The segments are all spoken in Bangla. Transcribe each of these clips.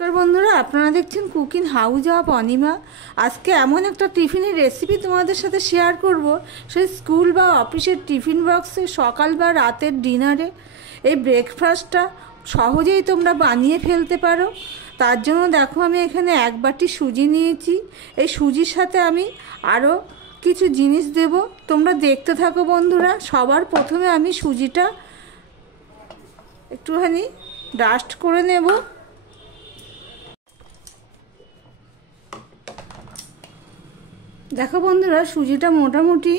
নমস্কার বন্ধুরা, আপনারা দেখছেন কুকিং হাউস অফ অনিমা। আজকে এমন একটা টিফিনের রেসিপি তোমাদের সাথে শেয়ার করব, সেই স্কুল বা অফিসের টিফিন বক্সে সকাল বা রাতের ডিনারে এই ব্রেকফাস্টটা সহজেই তোমরা বানিয়ে ফেলতে পারো। তার জন্য দেখো, আমি এখানে এক বাটি সুজি নিয়েছি। এই সুজির সাথে আমি আরও কিছু জিনিস দেব, তোমরা দেখতে থাকো বন্ধুরা। সবার প্রথমে আমি সুজিটা একটুখানি ডাস্ট করে নেব। দেখো বন্ধুরা, সুজিটা মোটামুটি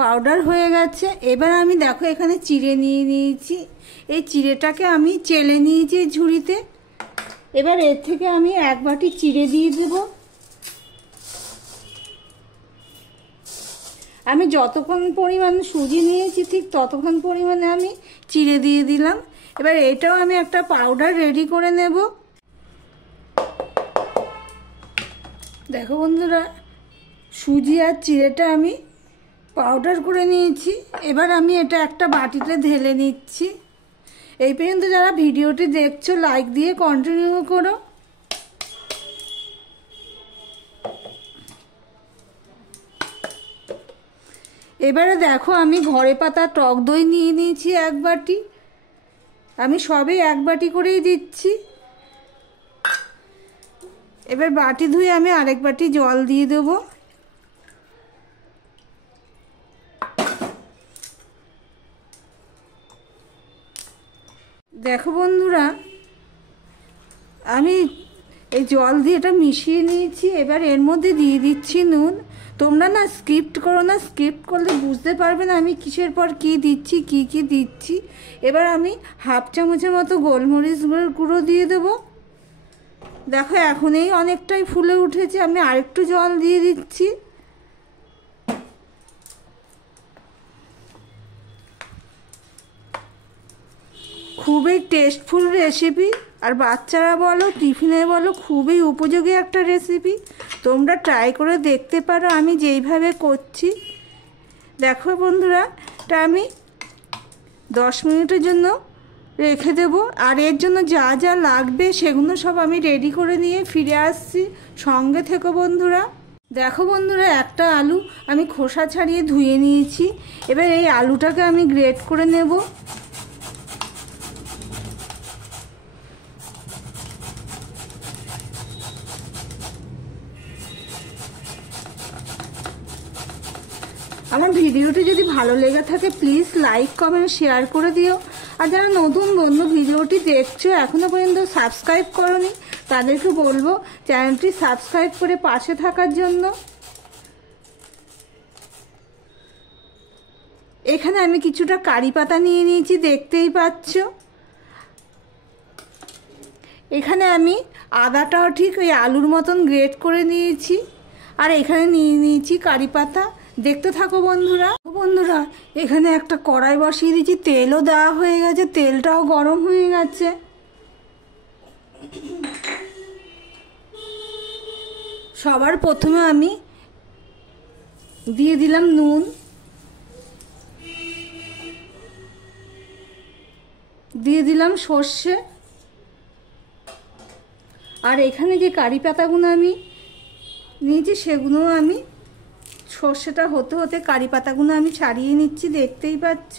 পাউডার হয়ে গেছে। এবার আমি দেখো এখানে চিড়ে নিয়ে নিয়েছি। এই চিড়েটাকে আমি চেলে নিয়েছি ঝুড়িতে। এবার এর থেকে আমি এক বাটি চিড়ে দিয়ে দেব। আমি যতক্ষণ পরিমাণ সুজি নিয়েছি ঠিক ততক্ষণ পরিমাণে আমি চিড়ে দিয়ে দিলাম। এবার এটাও আমি একটা পাউডার রেডি করে নেব। দেখো বন্ধুরা, সুজি আর চিড়েটা আমি পাউডার করে নিয়েছি। এবার আমি এটা একটা বাটিতে ঢেলে নিচ্ছি। এই পর্যন্ত যারা ভিডিওটি দেখছো লাইক দিয়ে কন্টিনিউ করো। এবারে দেখো, আমি ঘরে পাতা টক দই নিয়ে নিয়েছি এক বাটি। আমি সবে এক বাটি করেই দিচ্ছি। এবার বাটি ধুয়ে আমি আরেক বাটি জল দিয়ে দেবো। দেখো বন্ধুরা, আমি এই জল দিয়ে এটা মিশিয়ে নিয়েছি। এবার এর মধ্যে দিয়ে দিচ্ছি নুন। তোমরা না স্কিপ করো না, স্কিপ করলে বুঝতে পারবে না আমি কিসের পর কি দিচ্ছি, কি দিচ্ছি। এবার আমি হাফ চামচের মতো গোলমরিচ গুঁড়ো দিয়ে দেবো। দেখো এখন এই অনেকটাই ফুলে উঠেছে, আমি আরেকটু জল দিয়ে দিচ্ছি। খুবই টেস্টফুল রেসিপি, আর বাচ্চারা বলো টিফিনে বলো খুবই উপযোগী একটা রেসিপি। তোমরা ট্রাই করে দেখতে পারো আমি যেইভাবে করছি। দেখো বন্ধুরা, এটা আমি 10 মিনিটের জন্য রেখে দেব। আর এর জন্য যা যা লাগবে সেগুলো সব আমি রেডি করে নিয়ে ফিরে আসছি। সঙ্গে থেকো বন্ধুরা। দেখো বন্ধুরা, একটা আলু আমি খোসা ছাড়িয়ে ধুয়ে নিয়েছি। এবার এই আলুটাকে আমি গ্রেট করে নেব। আমার ভিডিওটি যদি ভালো লেগে থাকে প্লিজ লাইক কমেন্ট শেয়ার করে দিও। আর যারা নতুন বন্ধু ভিডিওটি দেখছো এখনো পর্যন্ত সাবস্ক্রাইব করোনি, তাদেরকে বলবো চ্যানেলটি সাবস্ক্রাইব করে পাশে থাকার জন্য। এখানে আমি কিছুটা কারি পাতা নিয়ে নিয়েছি, দেখতেই পাচ্ছ। এখানে আমি আদাটাও ঠিক ওই আলুর মতন গ্রেট করে নিয়েছি। আর এখানে নিয়ে নিয়েছি কারি পাতা। দেখতে থাকো বন্ধুরা। বন্ধুরা, এখানে একটা কড়াই বসিয়ে দিয়েছি, তেলও দেওয়া হয়ে গেছে, তেলটাও গরম হয়ে গেছে। সবার প্রথমে আমি দিয়ে দিলাম নুন, দিয়ে দিলাম সর্ষে। আর এখানে যে কারি পাতাগুলো আমি নিয়েছি সেগুলো আমি সর্ষেটা হতে হতে কারি পাতাগুলো আমি ছাড়িয়ে নিচ্ছি, দেখতেই পাচ্ছ।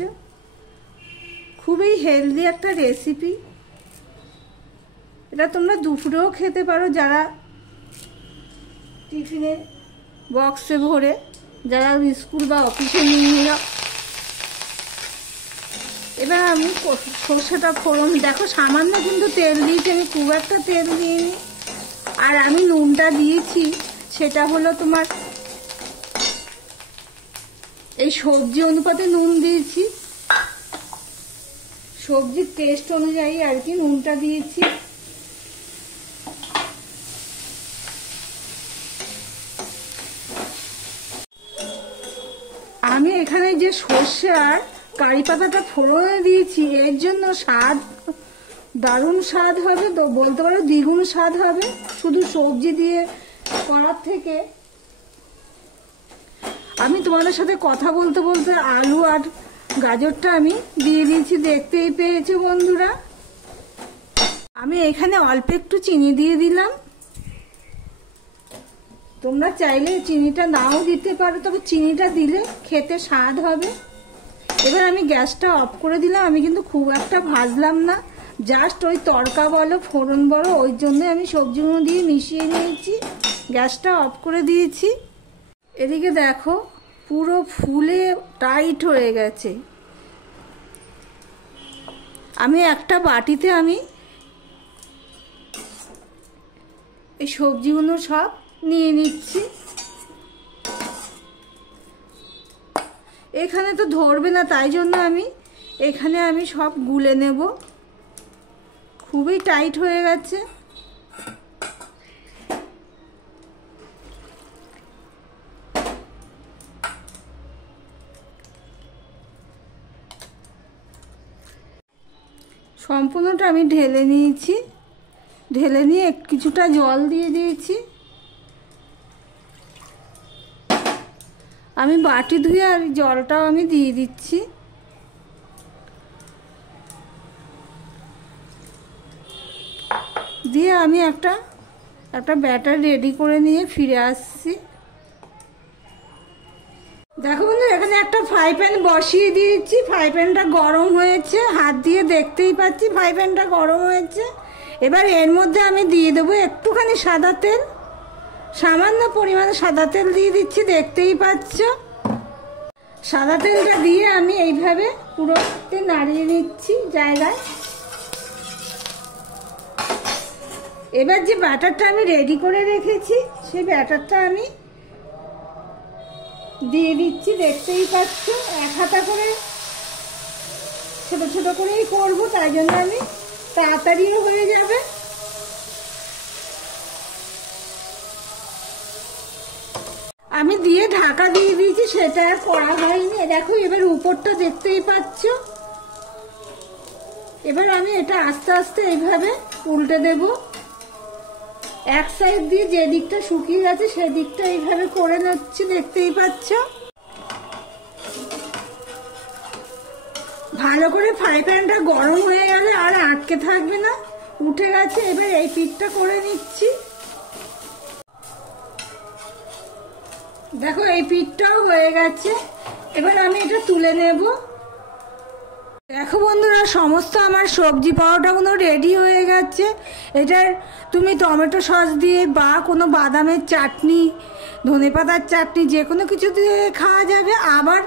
খুবই হেলদি একটা রেসিপি। এটা তোমরা দুপুরেও খেতে পারো, যারা টিফিনে বক্সে ভরে, যারা স্কুল বা অফিসে নিয়ে যাও। এবার আমি সর্ষেটা ফোড়ন, দেখো সামান্য কিন্তু তেল দিয়েছি, আমি খুব একটা তেল দিইনি। আর আমি নুনটা দিয়েছি সেটা হলো তোমার এই সবজি অনুপাতে নুন দিয়েছি, সবজির টেস্ট অনুযায়ী আর কি নুনটা দিয়েছি। আমি এখানে যে সর্ষে আর কারি পাতাটা ফোড়নে দিয়েছি, এর জন্য স্বাদ দারুণ স্বাদ হবে, তো বলতে পারো দ্বিগুণ স্বাদ হবে শুধু সবজি দিয়ে করার থেকে। আমি তোমাদের সাথে কথা বলতে বলতে আলু আর গাজরটা আমি দিয়ে দিয়েছি, দেখতেই পেয়েছো বন্ধুরা। আমি এখানে অল্প একটু চিনি দিয়ে দিলাম। তোমরা চাইলে চিনিটা নাও দিতে পারো, তবে চিনিটা দিলে খেতে স্বাদ হবে। এবার আমি গ্যাসটা অফ করে দিলাম। আমি কিন্তু খুব একটা ভাজলাম না, জাস্ট ওই তড়কা বলো ফোড়ন বলো ওই জন্য আমি সবজিগুলো দিয়ে মিশিয়ে নিয়েছি। গ্যাসটা অফ করে দিয়েছি। এদিকে দেখো পুরো ফুলে টাইট হয়ে গেছে। আমি একটা বাটিতে আমি এই সবজিগুলো সব নিয়ে নিচ্ছি। এখানে তো ধরবে না, তাই জন্য এখানে আমি সব গুলে নেব। খুবই টাইট হয়ে গেছে। সম্পূর্ণটা আমি ঢেলে নিয়েছি। ঢেলে নিয়ে কিছুটা জল দিয়ে দিয়েছি। আমি বাটি ধুয়ে আর জলটাও আমি দিয়ে দিচ্ছি। দিয়ে আমি একটা ব্যাটার রেডি করে নিয়ে ফিরে আসছি। দেখো বন্ধু, এখানে একটা ফ্রাই প্যান বসিয়ে দিয়েছি। ফ্রাই প্যানটা গরম হয়েছে, হাত দিয়ে দেখতেই পাচ্ছি ফ্রাই প্যানটা গরম হয়েছে। এবার এর মধ্যে আমি দিয়ে দেবো একটুখানি সাদা তেল। সামান্য পরিমাণে সাদা তেল দিয়ে দিচ্ছি, দেখতেই পাচ্ছ। সাদা তেলটা দিয়ে আমি এইভাবে পুরোতে নাড়িয়ে নিচ্ছি জায়গায়। এবার যে ব্যাটারটা আমি রেডি করে রেখেছি সেই ব্যাটারটা আমি দিয়ে দিচ্ছি, দেখতেই পাচ্ছ। এক হাতা করে ছোট ছোট করেই করবো, তাই জন্য আমি তাড়াতাড়িও হয়ে যাবে। আমি দিয়ে ঢাকা দিয়ে দিয়েছি, সেটা আর করা হয়নি। দেখো এবার উপরটা দেখতেই পাচ্ছ। এবার আমি এটা আস্তে আস্তে এইভাবে উল্টে দেব। এক সাইড দিয়ে যে দিকটা শুকিয়ে গেছে সেদিকটা এইভাবে করে নিচ্ছি, দেখতেই পাচ্ছ। ভালো করে ফ্রাই প্যানটা গরম হয়ে গেলে আর আটকে থাকবে না, উঠে গেছে। এবার এই পিঠটা করে নিচ্ছি। দেখো এই পিঠটাও হয়ে গেছে। এবার আমি এটা তুলে নেব। দেখো বন্ধুরা, সমস্ত আমার সবজি পাওয়াটাগুলো রেডি হয়ে গেছে। এটার তুমি টমেটো সস দিয়ে বা কোনো বাদামের চাটনি, ধনেপাতার চাটনি যে কোনো কিছু দিয়ে খাওয়া যাবে, আবার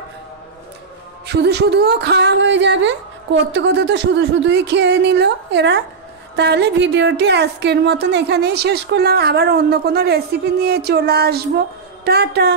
শুধুও খাওয়া হয়ে যাবে। করতে করতে তো শুধুই খেয়ে নিল এরা। তাহলে ভিডিওটি আজকের মতন এখানেই শেষ করলাম। আবার অন্য কোনো রেসিপি নিয়ে চলে আসবো। টাটা।